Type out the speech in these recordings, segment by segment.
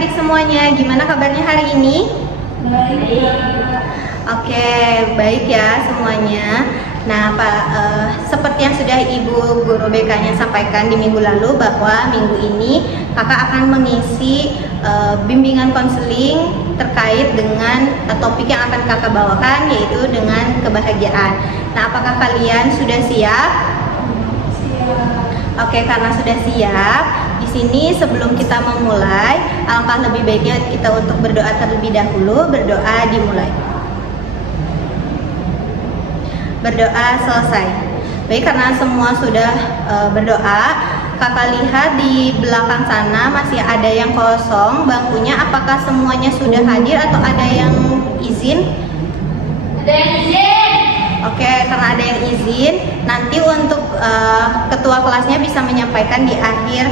adik-adik semuanya, gimana kabarnya hari ini? Baik. Oke, baik ya semuanya. Nah, seperti yang sudah Ibu Guru BK-nya sampaikan di minggu lalu bahwa minggu ini kakak akan mengisi bimbingan konseling terkait dengan topik yang akan kakak bawakan, yaitu dengan kebahagiaan. Nah, apakah kalian sudah siap? Oke, karena sudah siap, di sini sebelum kita memulai, alangkah lebih baiknya kita untuk berdoa terlebih dahulu. Berdoa dimulai. Berdoa selesai. Baik, karena semua sudah berdoa, kakak lihat di belakang sana masih ada yang kosong bangkunya. Apakah semuanya sudah hadir atau ada yang izin? Ada yang izin. Oke, karena ada yang izin, nanti untuk ketua kelasnya bisa menyampaikan di akhir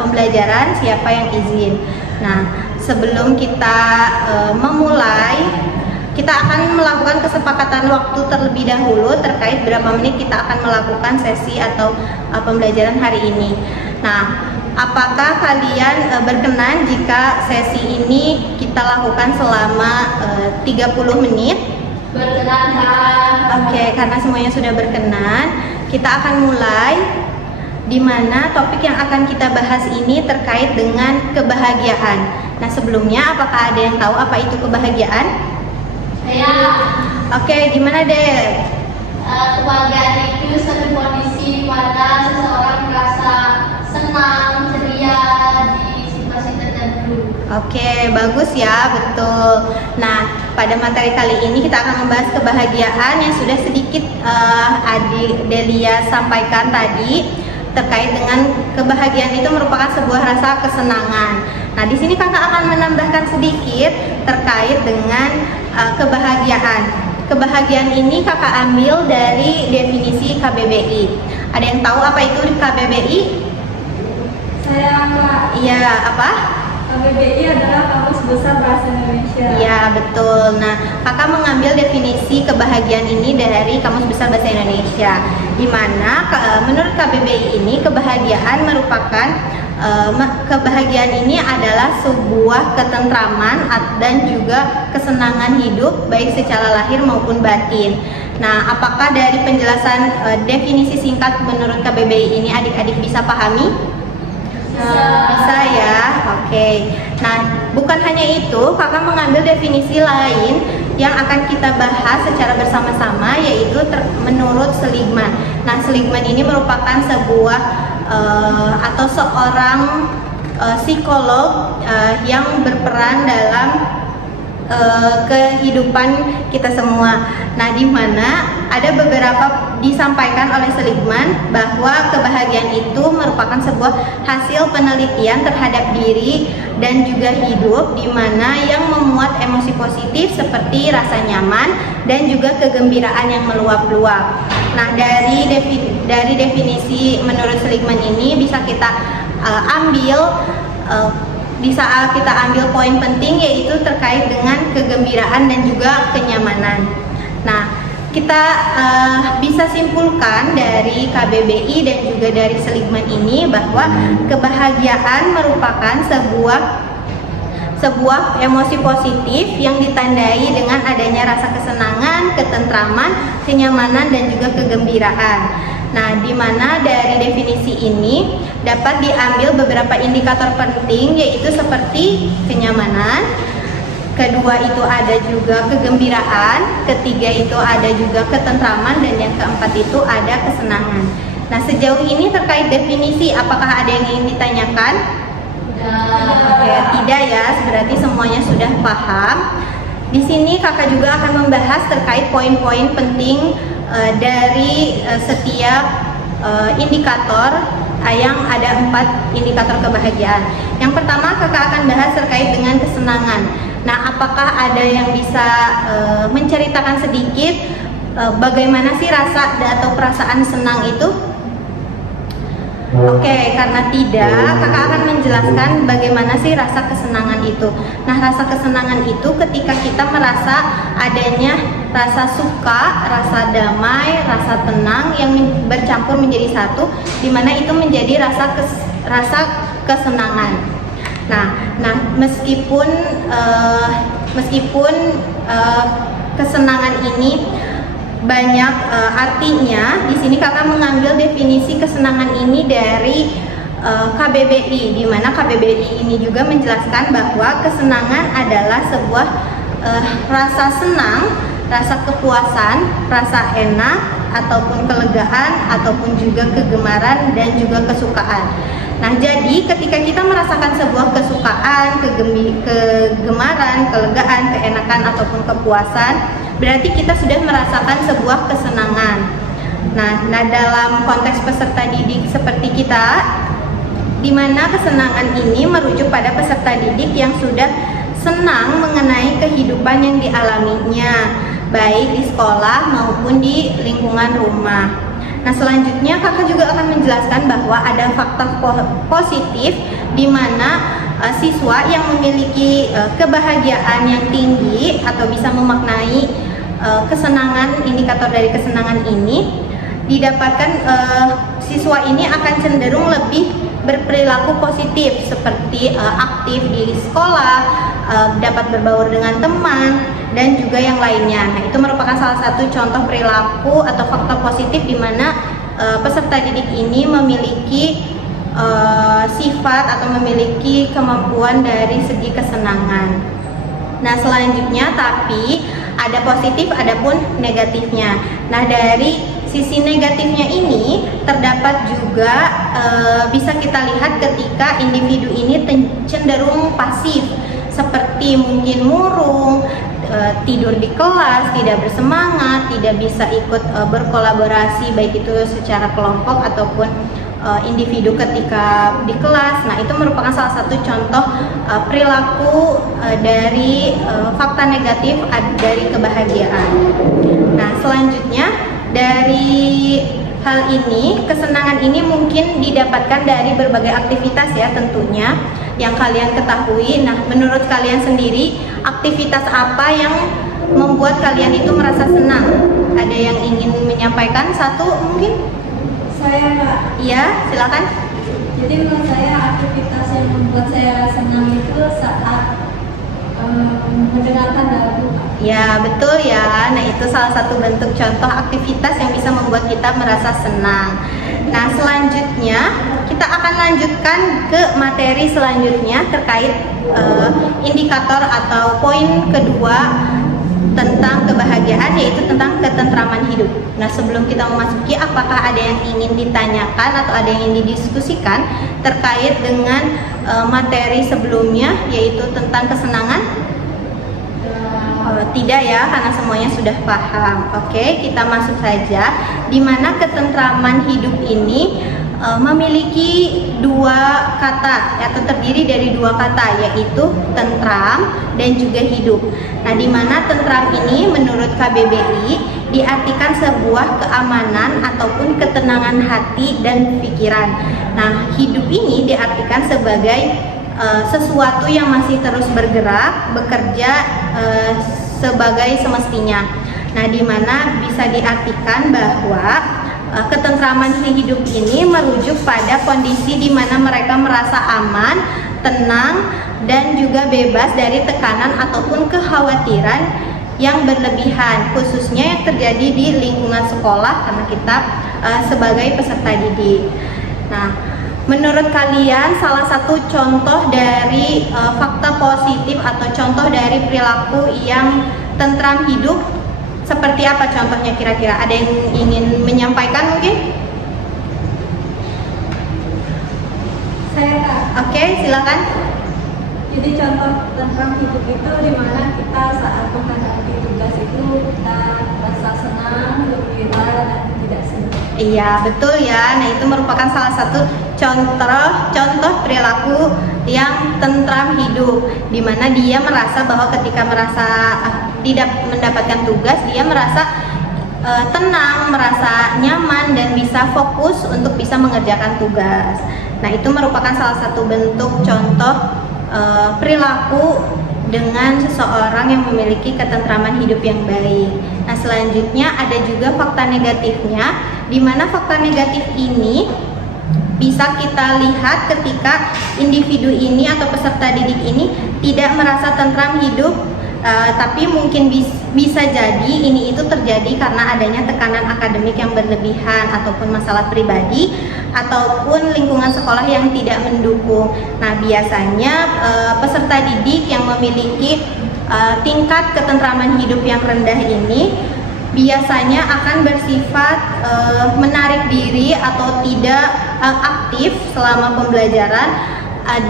pembelajaran siapa yang izin. Nah, sebelum kita memulai, kita akan melakukan kesepakatan waktu terlebih dahulu terkait berapa menit kita akan melakukan sesi atau pembelajaran hari ini. Nah, apakah kalian berkenan jika sesi ini kita lakukan selama 30 menit? Berkenan, Kak. Oke, karena semuanya sudah berkenan, kita akan mulai, di mana topik yang akan kita bahas ini terkait dengan kebahagiaan. Nah, sebelumnya apakah ada yang tahu apa itu kebahagiaan? Saya Oke, gimana deh? kebahagiaan itu suatu kondisi di mana seseorang merasa senang, ceria di situasi tertentu. Oke, bagus ya, betul. Nah, pada materi kali ini kita akan membahas kebahagiaan yang sudah sedikit Adik Delia sampaikan tadi, terkait dengan kebahagiaan itu merupakan sebuah rasa kesenangan. Nah, di sini kakak akan menambahkan sedikit terkait dengan kebahagiaan. Kebahagiaan ini kakak ambil dari definisi KBBI. Ada yang tahu apa itu KBBI? Saya Kak. Iya, apa? KBBI adalah Kamus Besar Bahasa Indonesia. Iya, betul. Nah, kakak mengambil definisi kebahagiaan ini dari Kamus Besar Bahasa Indonesia, di mana menurut KBBI ini kebahagiaan merupakan kebahagiaan ini adalah sebuah ketentraman dan juga kesenangan hidup baik secara lahir maupun batin. Nah, apakah dari penjelasan definisi singkat menurut KBBI ini adik-adik bisa pahami? Bisa ya, oke. Nah, bukan hanya itu, kakak mengambil definisi lain yang akan kita bahas secara bersama-sama, yaitu menurut Seligman. Nah, Seligman ini merupakan sebuah atau seorang psikolog yang berperan dalam kehidupan kita semua. Nah, di mana ada beberapa disampaikan oleh Seligman bahwa kebahagiaan itu merupakan sebuah hasil penelitian terhadap diri dan juga hidup, di mana yang memuat emosi positif seperti rasa nyaman dan juga kegembiraan yang meluap-luap. Nah, dari definisi menurut Seligman ini bisa kita ambil kita ambil poin penting, yaitu terkait dengan kegembiraan dan juga kenyamanan. Nah, kita bisa simpulkan dari KBBI dan juga dari Seligman ini bahwa kebahagiaan merupakan sebuah emosi positif yang ditandai dengan adanya rasa kesenangan, ketentraman, kenyamanan, dan juga kegembiraan. Nah, di mana dari definisi ini dapat diambil beberapa indikator penting, yaitu seperti kenyamanan, kedua itu ada juga kegembiraan, ketiga itu ada juga ketentraman, dan yang keempat itu ada kesenangan. Nah, sejauh ini terkait definisi, apakah ada yang ingin ditanyakan? Oke, tidak ya, berarti semuanya sudah paham. Di sini kakak juga akan membahas terkait poin-poin penting dari setiap indikator yang ada 4 indikator kebahagiaan. Yang pertama kakak akan bahas terkait dengan kesenangan. Nah, apakah ada yang bisa menceritakan sedikit bagaimana sih rasa atau perasaan senang itu? Oke, karena tidak, kakak akan menjelaskan bagaimana sih rasa kesenangan itu. Nah, rasa kesenangan itu ketika kita merasa adanya rasa suka, rasa damai, rasa tenang yang bercampur menjadi satu, di mana itu menjadi rasa kesenangan. Nah, meskipun kesenangan ini banyak artinya, di sini kakak mengambil definisi kesenangan ini dari KBBI, di mana KBBI ini juga menjelaskan bahwa kesenangan adalah sebuah rasa senang, rasa kepuasan, rasa enak, ataupun kelegaan, ataupun juga kegemaran dan juga kesukaan. Nah, jadi ketika kita merasakan sebuah kesukaan, kegemaran, kelegaan, keenakan, ataupun kepuasan, berarti kita sudah merasakan sebuah kesenangan. Nah, dalam konteks peserta didik seperti kita, di mana kesenangan ini merujuk pada peserta didik yang sudah senang mengenai kehidupan yang dialaminya, baik di sekolah maupun di lingkungan rumah. Nah, selanjutnya kakak juga akan menjelaskan bahwa ada faktor positif di mana siswa yang memiliki kebahagiaan yang tinggi atau bisa memaknai kesenangan, indikator dari kesenangan ini didapatkan, siswa ini akan cenderung lebih berperilaku positif seperti aktif di sekolah, dapat berbaur dengan teman dan juga yang lainnya. Nah, itu merupakan salah satu contoh perilaku atau faktor positif di mana peserta didik ini memiliki sifat atau memiliki kemampuan dari segi kesenangan. Nah, selanjutnya tapi ada positif adapun negatifnya. Nah, dari sisi negatifnya ini terdapat juga bisa kita lihat ketika individu ini cenderung pasif, seperti mungkin murung, tidur di kelas, tidak bersemangat, tidak bisa ikut berkolaborasi baik itu secara kelompok ataupun individu ketika di kelas. Nah, itu merupakan salah satu contoh perilaku dari fakta negatif dari kebahagiaan. Nah, selanjutnya dari hal ini, kesenangan ini mungkin didapatkan dari berbagai aktivitas ya tentunya yang kalian ketahui. Nah, menurut kalian sendiri, aktivitas apa yang membuat kalian itu merasa senang? Ada yang ingin menyampaikan satu mungkin? Saya Kak. Iya, silakan. Jadi menurut saya aktivitas yang membuat saya senang itu saat mendengarkan lagu. Ya, betul ya. Nah, itu salah satu bentuk contoh aktivitas yang bisa membuat kita merasa senang. Nah, selanjutnya kita akan lanjutkan ke materi selanjutnya terkait indikator atau poin kedua tentang kebahagiaan, yaitu tentang ketentraman hidup. Nah, sebelum kita memasuki, apakah ada yang ingin ditanyakan atau ada yang ingin didiskusikan terkait dengan materi sebelumnya, yaitu tentang kesenangan? Tidak ya, karena semuanya sudah paham. Oke, kita masuk saja. Di mana ketentraman hidup ini memiliki dua kata atau terdiri dari dua kata, yaitu tentram dan juga hidup. Nah, di mana tentram ini menurut KBBI diartikan sebuah keamanan ataupun ketenangan hati dan pikiran. Nah, hidup ini diartikan sebagai sesuatu yang masih terus bergerak, bekerja sebagai semestinya. Nah, di mana bisa diartikan bahwa ketentraman hidup ini merujuk pada kondisi di mana mereka merasa aman, tenang, dan juga bebas dari tekanan ataupun kekhawatiran yang berlebihan, khususnya yang terjadi di lingkungan sekolah karena kita sebagai peserta didik. Nah, menurut kalian salah satu contoh dari fakta positif atau contoh dari perilaku yang tentram hidup seperti apa contohnya kira-kira? Ada yang ingin menyampaikan mungkin? Saya Kak. Oke, silakan. Jadi contoh tentang hidup itu dimana kita saat menghadapi tugas itu kita rasa senang, gembira, dan tidak sedih. Iya, betul ya. Nah, itu merupakan salah satu contoh perilaku yang tentram hidup, di mana dia merasa bahwa ketika merasa tidak mendapatkan tugas, dia merasa tenang, merasa nyaman dan bisa fokus untuk bisa mengerjakan tugas. Nah, itu merupakan salah satu bentuk contoh perilaku dengan seseorang yang memiliki ketentraman hidup yang baik. Nah, selanjutnya ada juga fakta negatifnya, di mana fakta negatif ini bisa kita lihat ketika individu ini atau peserta didik ini tidak merasa tentram hidup, tapi mungkin bisa jadi ini itu terjadi karena adanya tekanan akademik yang berlebihan ataupun masalah pribadi ataupun lingkungan sekolah yang tidak mendukung. Nah, biasanya peserta didik yang memiliki tingkat ketentraman hidup yang rendah ini biasanya akan bersifat menarik diri atau tidak aktif selama pembelajaran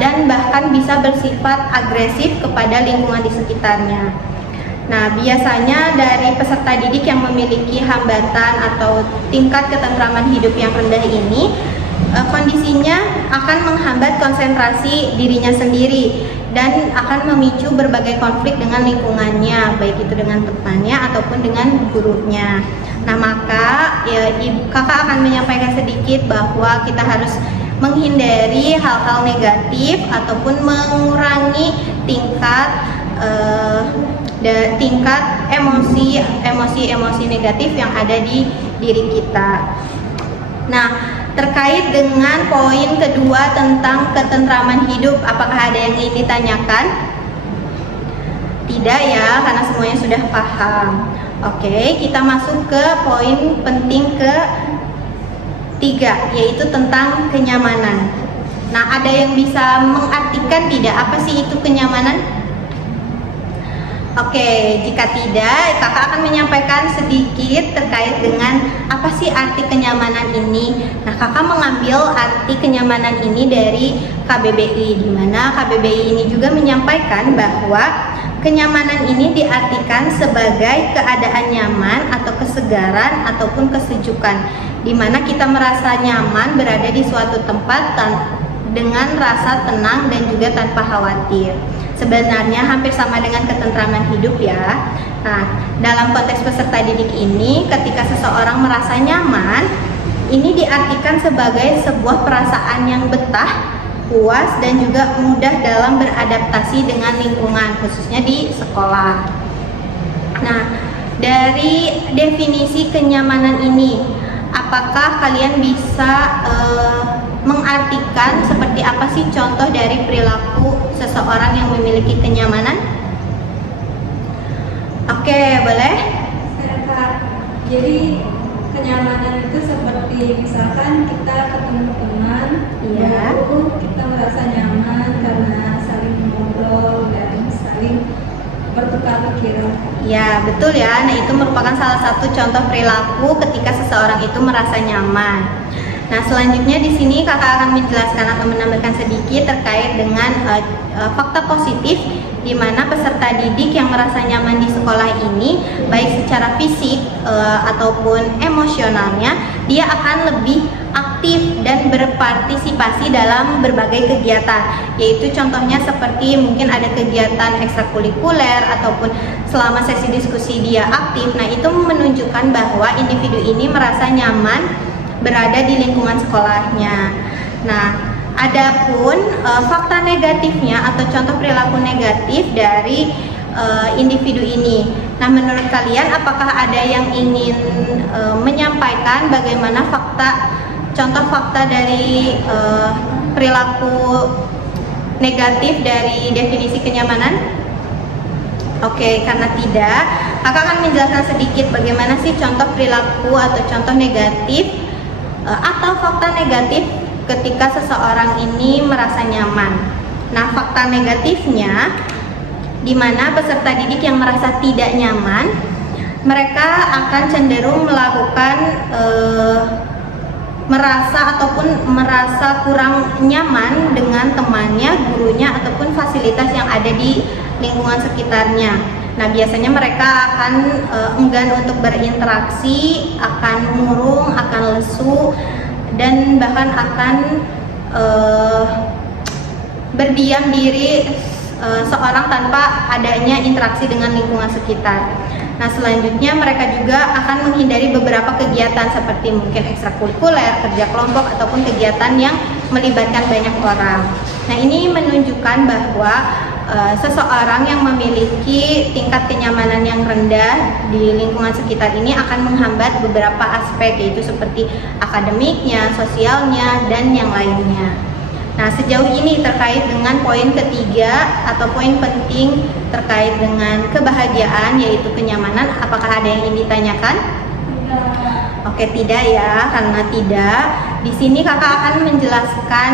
dan bahkan bisa bersifat agresif kepada lingkungan di sekitarnya. Nah, biasanya dari peserta didik yang memiliki hambatan atau tingkat ketentraman hidup yang rendah ini kondisinya akan menghambat konsentrasi dirinya sendiri dan akan memicu berbagai konflik dengan lingkungannya, baik itu dengan temannya ataupun dengan gurunya. Nah, maka kakak akan menyampaikan sedikit bahwa kita harus menghindari hal-hal negatif ataupun mengurangi tingkat emosi negatif yang ada di diri kita. Nah, terkait dengan poin kedua tentang ketentraman hidup, apakah ada yang ingin ditanyakan? Tidak ya, karena semuanya sudah paham. Oke, kita masuk ke poin penting ketiga, yaitu tentang kenyamanan. Nah, ada yang bisa mengartikan tidak apa sih itu kenyamanan? Oke, jika tidak, kakak akan menyampaikan sedikit terkait dengan apa sih arti kenyamanan ini. Nah, kakak mengambil arti kenyamanan ini dari KBBI, di mana KBBI ini juga menyampaikan bahwa kenyamanan ini diartikan sebagai keadaan nyaman atau kesegaran ataupun kesejukan, di mana kita merasa nyaman berada di suatu tempat dengan rasa tenang dan juga tanpa khawatir. Sebenarnya hampir sama dengan ketentraman hidup ya. Nah, dalam konteks peserta didik ini, ketika seseorang merasa nyaman, ini diartikan sebagai sebuah perasaan yang betah, puas, dan juga mudah dalam beradaptasi dengan lingkungan, khususnya di sekolah. Nah, dari definisi kenyamanan ini, apakah kalian bisa mengartikan seperti apa sih contoh dari perilaku seseorang yang memiliki kenyamanan? Oke, boleh? Jadi kenyamanan itu seperti misalkan kita ketemu teman, Iya. lalu kita merasa nyaman karena saling ngobrol dan saling bertukar pikiran. Ya, betul ya. Nah, itu merupakan salah satu contoh perilaku ketika seseorang itu merasa nyaman. Nah, selanjutnya di sini kakak akan menjelaskan atau menambahkan sedikit terkait dengan fakta positif di mana peserta didik yang merasa nyaman di sekolah ini, baik secara fisik ataupun emosionalnya, dia akan lebih aktif dan berpartisipasi dalam berbagai kegiatan, yaitu contohnya seperti mungkin ada kegiatan ekstrakurikuler ataupun selama sesi diskusi dia aktif. Nah, itu menunjukkan bahwa individu ini merasa nyaman berada di lingkungan sekolahnya. Nah, adapun fakta negatifnya atau contoh perilaku negatif dari individu ini. Nah, menurut kalian apakah ada yang ingin menyampaikan bagaimana contoh fakta dari perilaku negatif dari definisi kenyamanan? Oke, karena tidak, kakak akan menjelaskan sedikit bagaimana sih contoh perilaku atau contoh negatif atau fakta negatif ketika seseorang ini merasa nyaman. Nah, fakta negatifnya di mana peserta didik yang merasa tidak nyaman, mereka akan cenderung melakukan merasa kurang nyaman dengan temannya, gurunya, ataupun fasilitas yang ada di lingkungan sekitarnya. Nah, biasanya mereka akan enggan untuk berinteraksi, akan murung, akan lesu, dan bahkan akan berdiam diri seorang tanpa adanya interaksi dengan lingkungan sekitar. Nah, selanjutnya mereka juga akan menghindari beberapa kegiatan seperti mungkin ekstrakurikuler, kerja kelompok, ataupun kegiatan yang melibatkan banyak orang. Nah, ini menunjukkan bahwa seseorang yang memiliki tingkat kenyamanan yang rendah di lingkungan sekitar ini akan menghambat beberapa aspek, yaitu seperti akademiknya, sosialnya, dan yang lainnya. Nah, sejauh ini terkait dengan poin ketiga atau poin penting terkait dengan kebahagiaan, yaitu kenyamanan, apakah ada yang ingin ditanyakan? Oke, tidak ya, karena tidak. Di sini kakak akan menjelaskan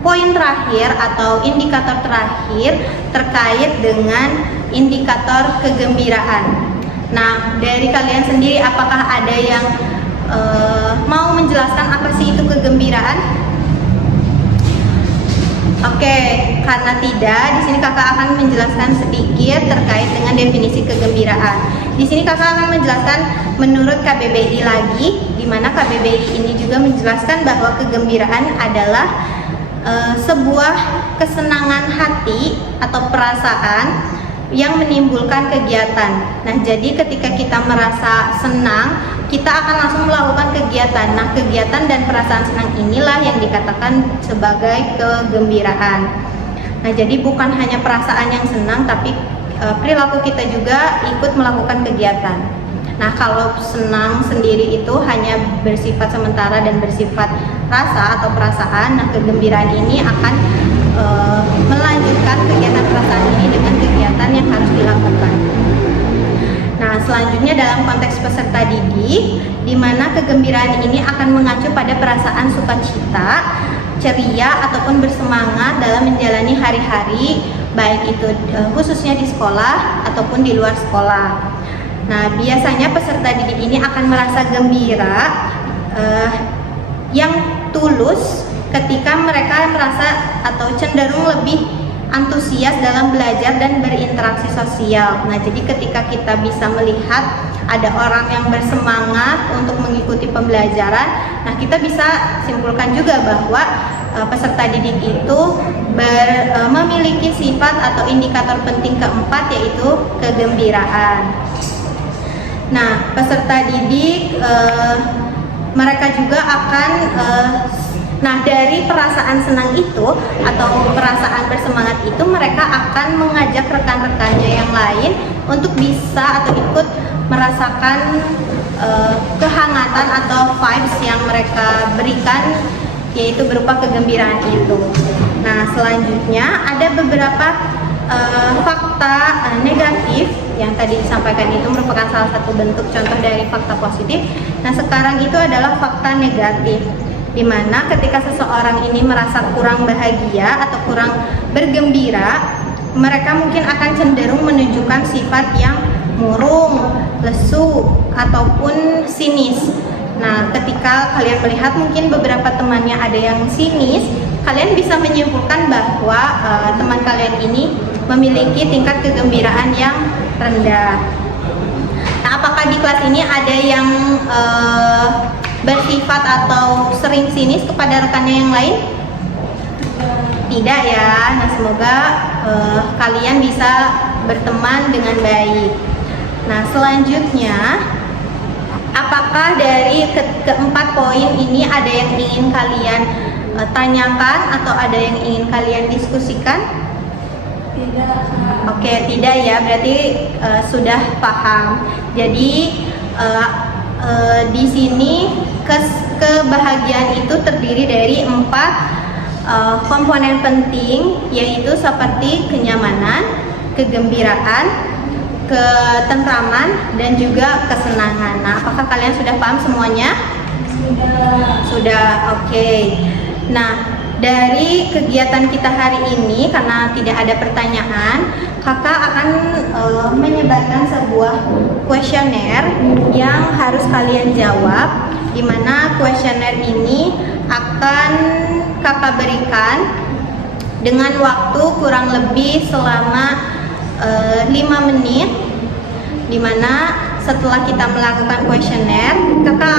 poin terakhir atau indikator terakhir terkait dengan indikator kegembiraan. Nah, dari kalian sendiri apakah ada yang mau menjelaskan apa sih itu kegembiraan? Oke, karena tidak, di sini kakak akan menjelaskan sedikit terkait dengan definisi kegembiraan. Di sini kakak akan menjelaskan menurut KBBI lagi, di mana KBBI ini juga menjelaskan bahwa kegembiraan adalah sebuah kesenangan hati atau perasaan yang menimbulkan kegiatan. Nah, jadi ketika kita merasa senang, kita akan langsung melakukan kegiatan. Nah, kegiatan dan perasaan senang inilah yang dikatakan sebagai kegembiraan. Nah, jadi bukan hanya perasaan yang senang, tapi perilaku kita juga ikut melakukan kegiatan. Nah, kalau senang sendiri itu hanya bersifat sementara dan bersifat rasa atau perasaan. Nah, kegembiraan ini akan melanjutkan kegiatan perasaan ini dengan kegiatan yang harus dilakukan. Nah, selanjutnya dalam konteks peserta didik, di mana kegembiraan ini akan mengacu pada perasaan sukacita, ceria ataupun bersemangat dalam menjalani hari-hari, baik itu khususnya di sekolah ataupun di luar sekolah. Nah, biasanya peserta didik ini akan merasa gembira yang tulus ketika mereka merasa atau cenderung lebih antusias dalam belajar dan berinteraksi sosial. Nah, jadi ketika kita bisa melihat ada orang yang bersemangat untuk mengikuti pembelajaran, nah kita bisa simpulkan juga bahwa peserta didik itu memiliki sifat atau indikator penting keempat, yaitu kegembiraan. Nah, peserta didik mereka juga akan dari perasaan senang itu atau perasaan bersemangat itu, mereka akan mengajak rekan-rekannya yang lain untuk bisa atau ikut merasakan kehangatan atau vibes yang mereka berikan, yaitu berupa kegembiraan itu. Nah, selanjutnya ada beberapa fakta negatif yang tadi disampaikan, itu merupakan salah satu bentuk contoh dari fakta positif. Nah, sekarang itu adalah fakta negatif, di mana ketika seseorang ini merasa kurang bahagia atau kurang bergembira, mereka mungkin akan cenderung menunjukkan sifat yang murung, lesu, ataupun sinis. Nah, ketika kalian melihat mungkin beberapa temannya ada yang sinis, kalian bisa menyimpulkan bahwa teman kalian ini memiliki tingkat kegembiraan yang rendah. Nah, apakah di kelas ini ada yang bersifat atau sering sinis kepada rekannya yang lain? Tidak ya. Nah, semoga kalian bisa berteman dengan baik. Nah, selanjutnya, apakah dari keempat poin ini ada yang ingin kalian tanyakan atau ada yang ingin kalian diskusikan? Tidak. Oke, tidak ya, berarti sudah paham. Jadi di sini kebahagiaan itu terdiri dari 4 komponen penting, yaitu seperti kenyamanan, kegembiraan, ketentraman, dan juga kesenangan. Nah, apakah kalian sudah paham semuanya? Sudah, oke. Nah, dari kegiatan kita hari ini, karena tidak ada pertanyaan, kakak akan menyebarkan sebuah kuesioner yang harus kalian jawab, di mana kuesioner ini akan kakak berikan dengan waktu kurang lebih selama 5 menit, di mana setelah kita melakukan kuesioner, kakak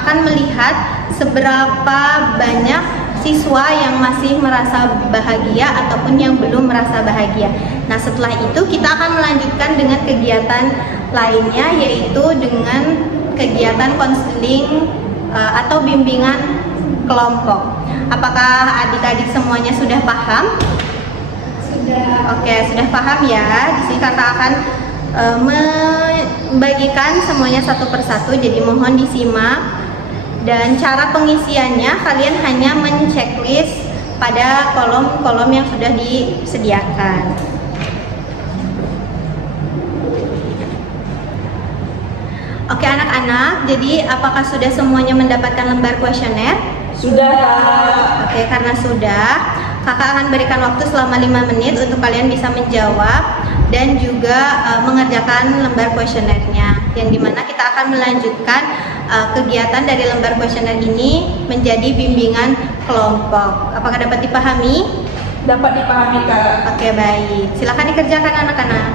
akan melihat seberapa banyak siswa yang masih merasa bahagia ataupun yang belum merasa bahagia. Nah, setelah itu kita akan melanjutkan dengan kegiatan lainnya, yaitu dengan kegiatan konseling atau bimbingan kelompok. Apakah adik-adik semuanya sudah paham? Sudah. Oke, sudah paham ya. Di sini kakak akan membagikan semuanya satu persatu, jadi mohon disimak. Dan cara pengisiannya kalian hanya men-checklist pada kolom-kolom yang sudah disediakan. Oke anak-anak, jadi apakah sudah semuanya mendapatkan lembar kuesioner? Sudah, Kak. Oke, karena sudah, kakak akan berikan waktu selama 5 menit untuk kalian bisa menjawab dan juga mengerjakan lembar kuesionernya, yang dimana kita akan melanjutkan kegiatan dari lembar kuesioner ini menjadi bimbingan kelompok. Apakah dapat dipahami? Dapat dipahami, Kak. Oke, baik. Silakan dikerjakan anak-anak.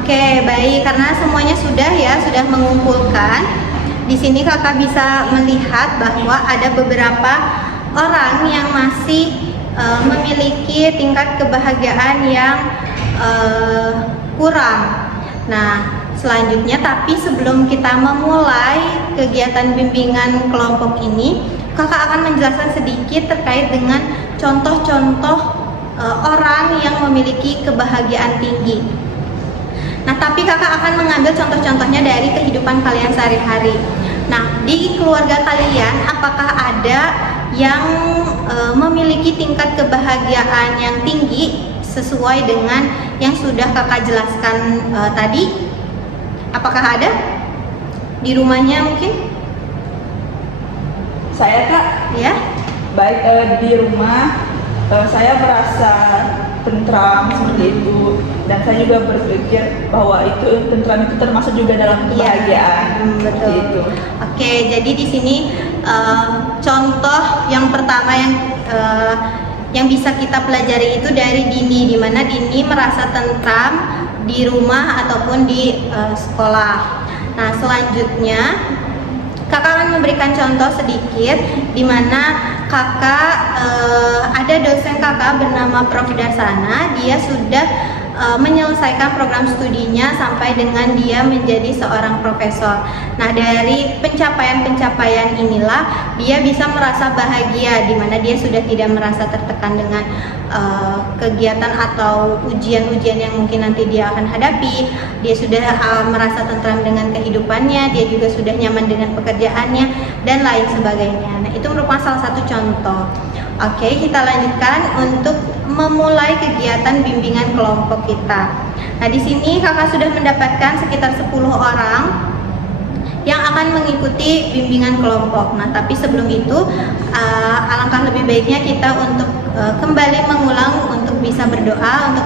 Oke, baik. Karena semuanya sudah ya, sudah mengumpulkan. Di sini kakak bisa melihat bahwa ada beberapa orang yang masih memiliki tingkat kebahagiaan yang kurang. Nah, selanjutnya, tapi sebelum kita memulai kegiatan bimbingan kelompok ini, kakak akan menjelaskan sedikit terkait dengan contoh-contoh orang yang memiliki kebahagiaan tinggi. Nah, tapi kakak akan mengambil contoh-contohnya dari kehidupan kalian sehari-hari. Nah, di keluarga kalian, apakah ada yang memiliki tingkat kebahagiaan yang tinggi sesuai dengan yang sudah kakak jelaskan tadi? Apakah ada di rumahnya mungkin? Saya, Kak, Ya? baik di rumah saya merasa tentram seperti itu, dan saya juga berpikir bahwa itu tentram itu termasuk juga dalam kebahagiaan. betul. Seperti itu. Oke, jadi di sini contoh yang pertama yang bisa kita pelajari itu dari Dini, di mana Dini merasa tentram di rumah ataupun di sekolah. Nah, selanjutnya kakak akan memberikan contoh sedikit, di mana kakak ada dosen kakak bernama Prof. Darsana. Dia sudah menyelesaikan program studinya sampai dengan dia menjadi seorang profesor. Nah, dari pencapaian-pencapaian inilah dia bisa merasa bahagia, di mana dia sudah tidak merasa tertekan dengan kegiatan atau ujian-ujian yang mungkin nanti dia akan hadapi. Dia sudah merasa tentram dengan kehidupannya, dia juga sudah nyaman dengan pekerjaannya dan lain sebagainya. Nah, itu merupakan salah satu contoh. Oke, kita lanjutkan untuk memulai kegiatan bimbingan kelompok kita. Nah, di sini kakak sudah mendapatkan sekitar 10 orang yang akan mengikuti bimbingan kelompok. Nah, tapi sebelum itu alangkah lebih baiknya kita untuk kembali mengulang untuk bisa berdoa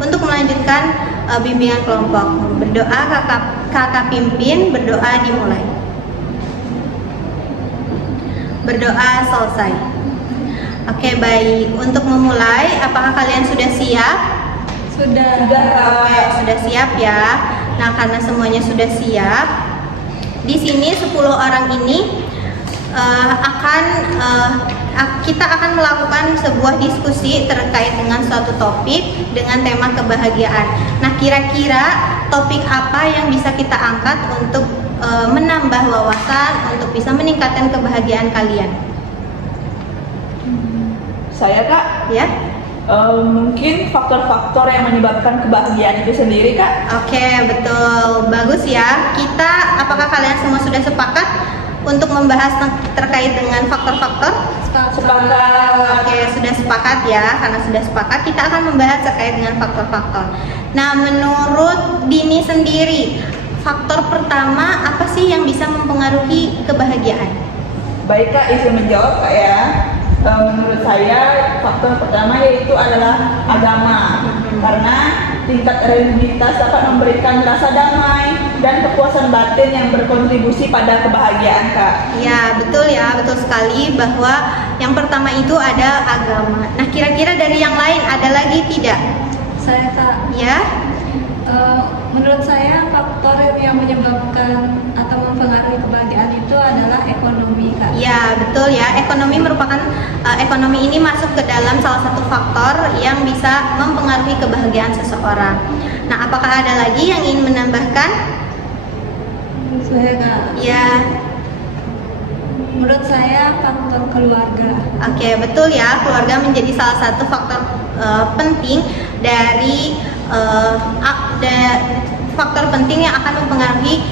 untuk melanjutkan bimbingan kelompok. Berdoa, kakak pimpin, berdoa dimulai. Berdoa selesai. Oke, baik. Untuk memulai, apakah kalian sudah siap? Sudah. Oke, sudah siap ya. Nah, karena semuanya sudah siap, di sini 10 orang ini kita akan melakukan sebuah diskusi terkait dengan suatu topik dengan tema kebahagiaan. Nah, kira-kira topik apa yang bisa kita angkat untuk menambah wawasan, untuk bisa meningkatkan kebahagiaan kalian? Saya, Kak, Ya? mungkin faktor-faktor yang menyebabkan kebahagiaan itu sendiri, Kak. Oke, betul. Bagus ya. Apakah kalian semua sudah sepakat untuk membahas terkait dengan faktor-faktor? Sepakat. Oke, sudah sepakat ya. Karena sudah sepakat, kita akan membahas terkait dengan faktor-faktor. Nah, menurut Dini sendiri, faktor pertama apa sih yang bisa mempengaruhi kebahagiaan? Baik, Kak, izin menjawab, Kak, ya. Menurut saya faktor pertama yaitu adalah agama, karena tingkat religiusitas dapat memberikan rasa damai dan kepuasan batin yang berkontribusi pada kebahagiaan, Kak. Ya, betul ya, betul sekali bahwa yang pertama itu ada agama. Nah, kira-kira dari yang lain ada lagi tidak? Saya, Kak, Ya? menurut saya faktor yang menyebabkan atau mempengaruhi kebahagiaan itu adalah ekonomi, Kak. Ya, betul ya. Ekonomi ini masuk ke dalam salah satu faktor yang bisa mempengaruhi kebahagiaan seseorang. Nah, apakah ada lagi yang ingin menambahkan? Boleh Kak? Ya. Menurut saya faktor keluarga. Oke, betul ya. Keluarga menjadi salah satu faktor penting dari faktor penting yang akan mempengaruhi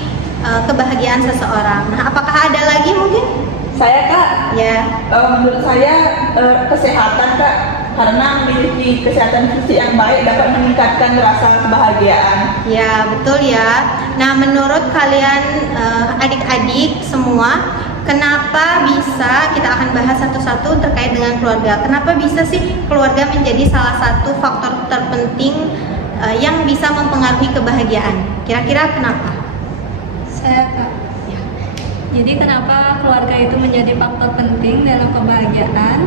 kebahagiaan seseorang. Nah, apakah ada lagi mungkin? Saya Kak, Ya. menurut saya kesehatan Kak, karena memiliki kesehatan fisik yang baik dapat meningkatkan rasa kebahagiaan. Ya, betul ya. Nah, menurut kalian adik-adik semua, kenapa bisa, kita akan bahas satu-satu terkait dengan keluarga. Kenapa bisa sih keluarga menjadi salah satu faktor terpenting yang bisa mempengaruhi kebahagiaan? Kira-kira kenapa? Saya Kak. Ya. Jadi kenapa keluarga itu menjadi faktor penting dalam kebahagiaan?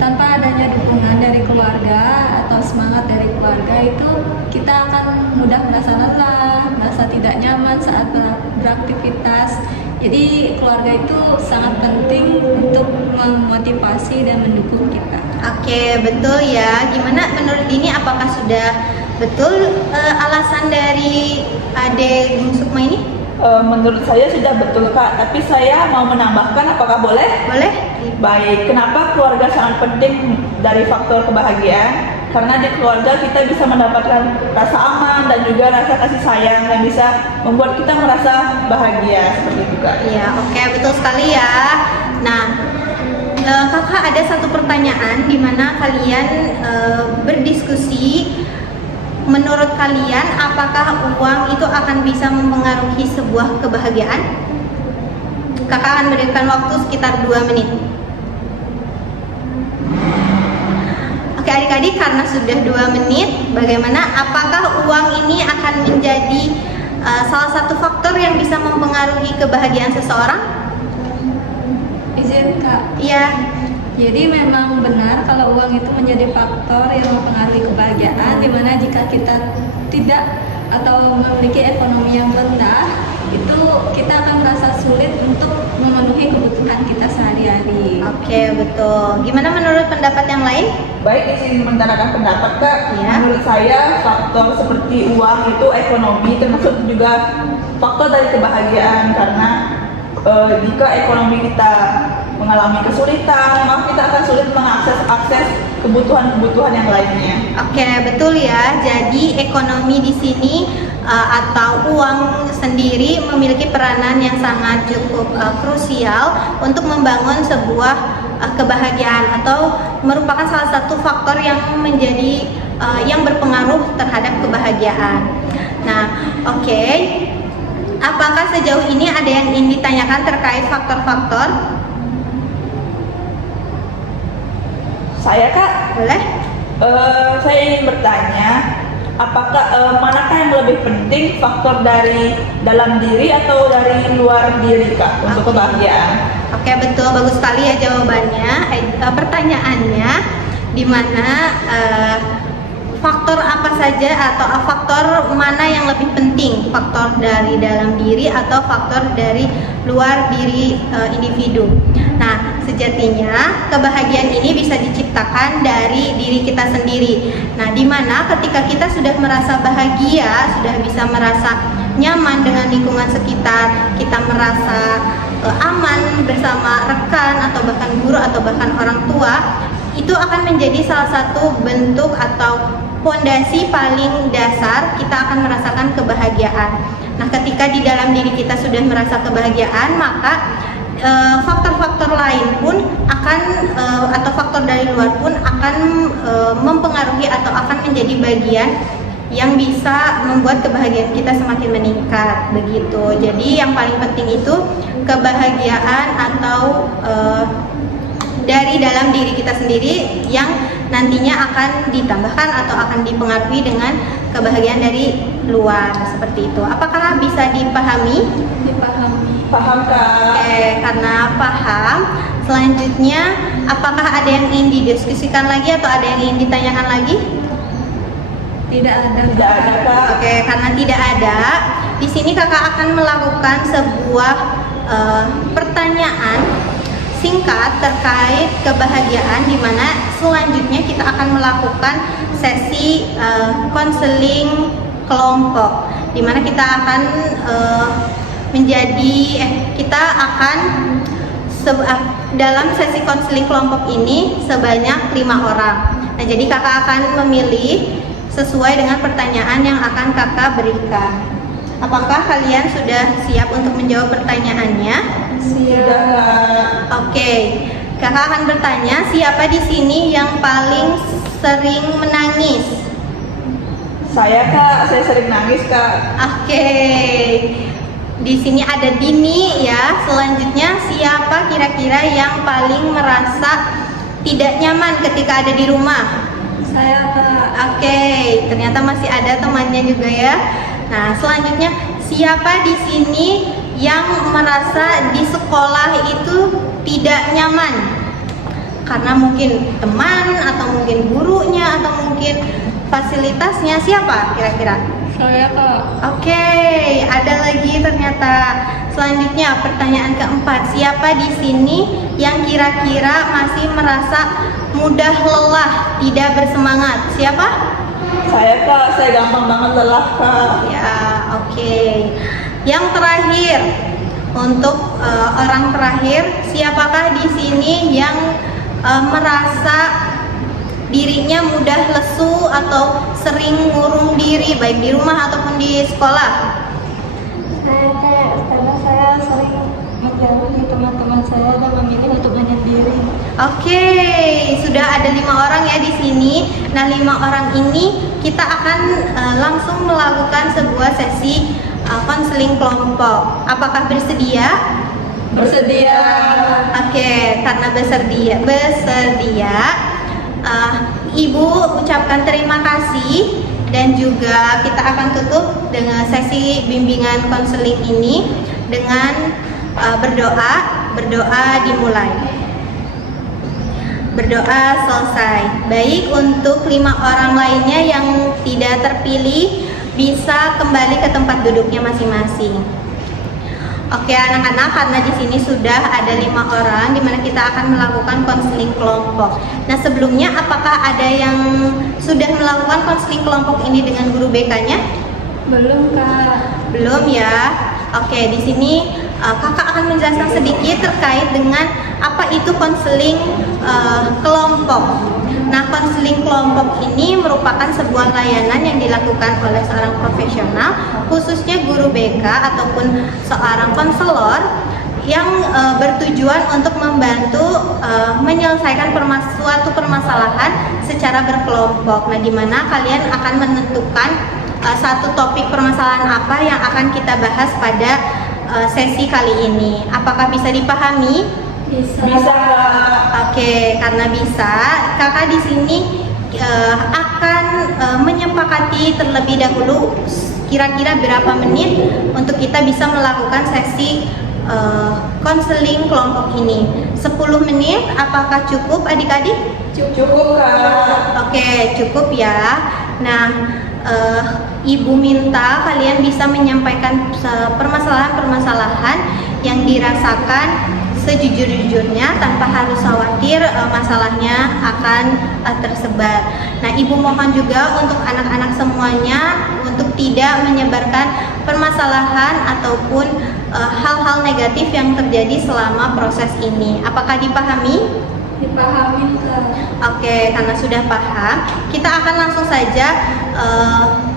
Tanpa adanya dukungan dari keluarga atau semangat dari keluarga itu kita akan mudah merasa lelah, merasa tidak nyaman saat beraktivitas. Jadi keluarga itu sangat penting untuk memotivasi dan mendukung kita. Oke, betul ya. Gimana menurut Dini, apakah sudah betul alasan dari Ade Gung Sukma ini? Menurut saya sudah betul Kak, tapi saya mau menambahkan, apakah boleh? Boleh? Baik, kenapa keluarga sangat penting dari faktor kebahagiaan? Karena di keluarga kita bisa mendapatkan rasa aman dan juga rasa kasih sayang yang bisa membuat kita merasa bahagia, seperti itu Kak. Iya, oke, betul sekali ya. Nah, kakak ada satu pertanyaan di mana kalian berdiskusi. Menurut kalian, apakah uang itu akan bisa mempengaruhi sebuah kebahagiaan? Kakak akan berikan waktu sekitar 2 menit. Oke adik-adik, karena sudah 2 menit, bagaimana? Apakah uang ini akan menjadi salah satu faktor yang bisa mempengaruhi kebahagiaan seseorang? Izin Kak. Iya. Jadi memang benar kalau uang itu menjadi faktor yang mempengaruhi kebahagiaan, dimana jika kita tidak atau memiliki ekonomi yang rendah, itu kita akan merasa sulit untuk memenuhi kebutuhan kita sehari-hari. Oke, betul. Gimana menurut pendapat yang lain? Baik, di sini mengutarakan pendapat Kak. Ya. Menurut saya faktor seperti uang itu ekonomi termasuk juga faktor dari kebahagiaan, karena jika ekonomi kita mengalami kesulitan, maka kita akan sulit mengakses kebutuhan-kebutuhan yang lainnya. Oke, betul ya. Jadi ekonomi di sini atau uang sendiri memiliki peranan yang sangat cukup krusial untuk membangun sebuah kebahagiaan atau merupakan salah satu faktor yang menjadi yang berpengaruh terhadap kebahagiaan. Nah, oke. Apakah sejauh ini ada yang ingin ditanyakan terkait faktor-faktor? Saya Kak, Boleh? saya ingin bertanya, apakah manakah yang lebih penting, faktor dari dalam diri atau dari luar diri Kak untuk Oke. kebahagiaan? Oke, betul, bagus sekali ya jawabannya. Pertanyaannya, di mana faktor apa saja atau faktor mana yang lebih penting, faktor dari dalam diri atau faktor dari luar diri individu. Nah, sejatinya kebahagiaan ini bisa diciptakan dari diri kita sendiri. Nah, di mana ketika kita sudah merasa bahagia, sudah bisa merasa nyaman dengan lingkungan sekitar, kita merasa aman bersama rekan atau bahkan guru atau bahkan orang tua, itu akan menjadi salah satu bentuk atau fondasi paling dasar kita akan merasakan kebahagiaan. Nah, ketika di dalam diri kita sudah merasa kebahagiaan, maka faktor-faktor lain pun akan atau faktor dari luar pun akan mempengaruhi atau akan menjadi bagian yang bisa membuat kebahagiaan kita semakin meningkat, begitu. Jadi yang paling penting itu kebahagiaan atau dari dalam diri kita sendiri yang nantinya akan ditambahkan atau akan dipengaruhi dengan kebahagiaan dari luar, seperti itu. Apakah bisa dipahami? Dipahami. Paham Kak? Oke, karena paham, selanjutnya apakah ada yang ingin didiskusikan lagi atau ada yang ingin ditanyakan lagi? Tidak ada. Tidak ada Kak. Oke, karena tidak ada, di sini kakak akan melakukan sebuah pertanyaan singkat terkait kebahagiaan, di mana selanjutnya kita akan melakukan sesi konseling kelompok, di mana kita akan kita akan dalam sesi konseling kelompok ini sebanyak 5 orang. Nah, jadi kakak akan memilih sesuai dengan pertanyaan yang akan kakak berikan. Apakah kalian sudah siap untuk menjawab pertanyaannya? Siap. Oke, kakak akan bertanya, siapa di sini yang paling sering menangis? Saya Kak, saya sering nangis Kak. Oke, di sini ada Dini ya. Selanjutnya, siapa kira-kira yang paling merasa tidak nyaman ketika ada di rumah? Saya Kak. Oke, ternyata masih ada temannya juga ya. Nah, selanjutnya, siapa di sini yang merasa di sekolah itu tidak nyaman? Karena mungkin teman atau mungkin gurunya atau mungkin fasilitasnya, siapa kira-kira? Saya Kak. Oke, ada lagi ternyata. Selanjutnya pertanyaan keempat, siapa di sini yang kira-kira masih merasa mudah lelah, tidak bersemangat? Siapa? Saya Kak, saya gampang banget lelah Kak. Ya, oke. Yang terakhir, untuk orang terakhir, siapakah di sini yang merasa dirinya mudah lesu atau sering ngurung diri baik di rumah ataupun di sekolah? Saya Kak, karena saya sering menjauhi teman-teman saya dan memilih untuk menyendiri. Oke, sudah ada 5 orang ya di sini. Nah, 5 orang ini kita akan langsung melakukan sebuah sesi konseling kelompok. Apakah bersedia? Bersedia. Oke, karena bersedia, Ibu ucapkan terima kasih dan juga kita akan tutup dengan sesi bimbingan konseling ini dengan berdoa. Berdoa dimulai. Berdoa selesai. Baik, untuk 5 orang lainnya yang tidak terpilih bisa kembali ke tempat duduknya masing-masing. Oke anak-anak, karena di sini sudah ada 5 orang di mana kita akan melakukan konseling kelompok. Nah, sebelumnya apakah ada yang sudah melakukan konseling kelompok ini dengan guru BK-nya? Belum Kak. Belum ya. Oke, di sini kakak akan menjelaskan sedikit terkait dengan apa itu konseling kelompok. Nah, konseling kelompok ini merupakan sebuah layanan yang dilakukan oleh seorang profesional, khususnya guru BK ataupun seorang konselor yang bertujuan untuk membantu menyelesaikan suatu permasalahan secara berkelompok. Nah, di mana kalian akan menentukan satu topik permasalahan apa yang akan kita bahas pada sesi kali ini. Apakah bisa dipahami? Bisa. Kak. Oke, karena bisa, kakak di sini akan menyepakati terlebih dahulu kira-kira berapa menit untuk kita bisa melakukan sesi konseling kelompok ini. 10 menit, apakah cukup adik-adik? Cukup Kak. Oke, cukup ya. Nah, Ibu minta kalian bisa menyampaikan permasalahan-permasalahan yang dirasakan sejujur-jujurnya tanpa harus khawatir masalahnya akan tersebar. Nah, Ibu mohon juga untuk anak-anak semuanya untuk tidak menyebarkan permasalahan ataupun hal-hal negatif yang terjadi selama proses ini. Apakah dipahami? Dipahami Kak. Oke, karena sudah paham, kita akan langsung saja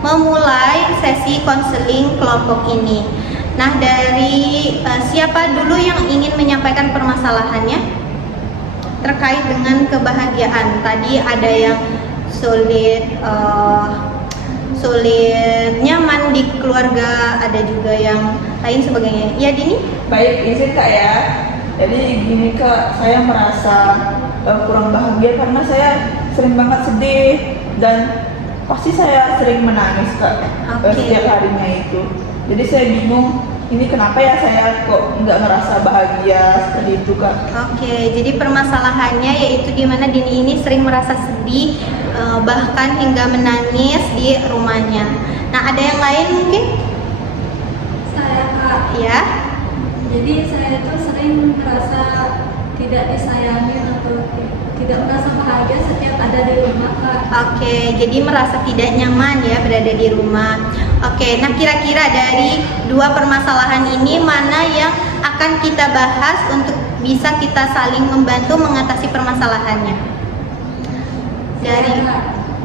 memulai sesi konseling kelompok ini. Nah, dari siapa dulu yang ingin menyampaikan permasalahannya terkait dengan kebahagiaan? Tadi ada yang sulit nyaman di keluarga, ada juga yang lain sebagainya. Ya, Dini? Baik, izin Kak ya. Jadi gini Kak, saya merasa kurang bahagia karena saya sering banget sedih dan pasti saya sering menangis Kak. Oke. Setiap harinya itu. Jadi saya bingung, ini kenapa ya saya kok nggak ngerasa bahagia seperti itu Kak. Oke, jadi permasalahannya yaitu di mana Dini ini sering merasa sedih, bahkan hingga menangis di rumahnya. Nah, ada yang lain mungkin? Saya Kak. Ya. Jadi saya tuh sering merasa tidak disayangi atau tidak merasa bahagia setiap ada di rumah Kak. Oke, jadi merasa tidak nyaman ya berada di rumah. Oke, nah kira-kira dari dua permasalahan ini mana yang akan kita bahas untuk bisa kita saling membantu mengatasi permasalahannya?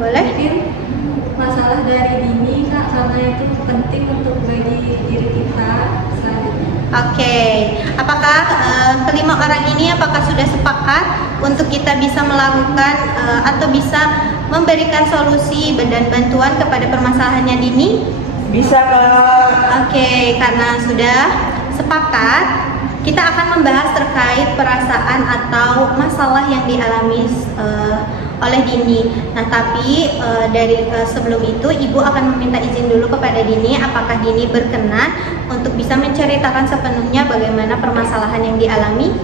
Boleh? Mungkin masalah dari dini Kak, karena itu penting untuk bagi diri kita selanjutnya. Oke, apakah kelima orang ini apakah sudah sepakat untuk kita bisa melakukan atau bisa memberikan solusi dan bantuan kepada permasalahannya Dini? Bisa Kak. Oke, karena sudah sepakat, kita akan membahas terkait perasaan atau masalah yang dialami oleh Dini. Nah, tapi sebelum itu Ibu akan meminta izin dulu kepada Dini, apakah Dini berkenan untuk bisa menceritakan sepenuhnya bagaimana permasalahan yang dialami?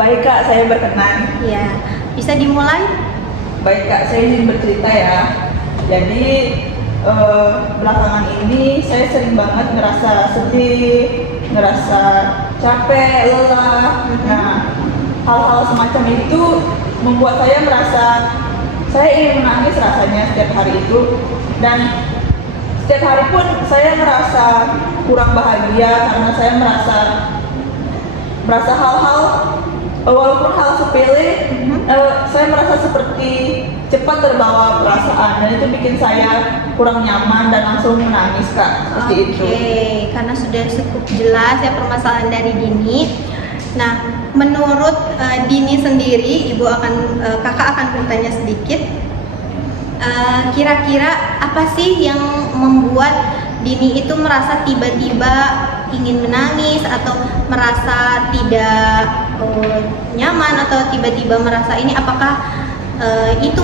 Baik Kak, saya berkenan. Ya, bisa dimulai? Baik Kak, saya izin bercerita ya. Jadi belakangan ini saya sering banget ngerasa sedih, ngerasa capek, lelah. Nah, hal-hal semacam itu membuat saya merasa saya ingin menangis rasanya setiap hari itu. Dan setiap hari pun saya merasa kurang bahagia karena saya merasa hal-hal walaupun hal sepele, saya merasa seperti cepat terbawa perasaan dan itu bikin saya kurang nyaman dan langsung menangis Kak, seperti itu. Oke, karena sudah cukup jelas ya permasalahan dari Dini. Nah, menurut Dini sendiri, kakak akan bertanya sedikit. Kira-kira apa sih yang membuat Dini itu merasa tiba-tiba ingin menangis atau merasa tidak nyaman atau tiba-tiba merasa ini, apakah itu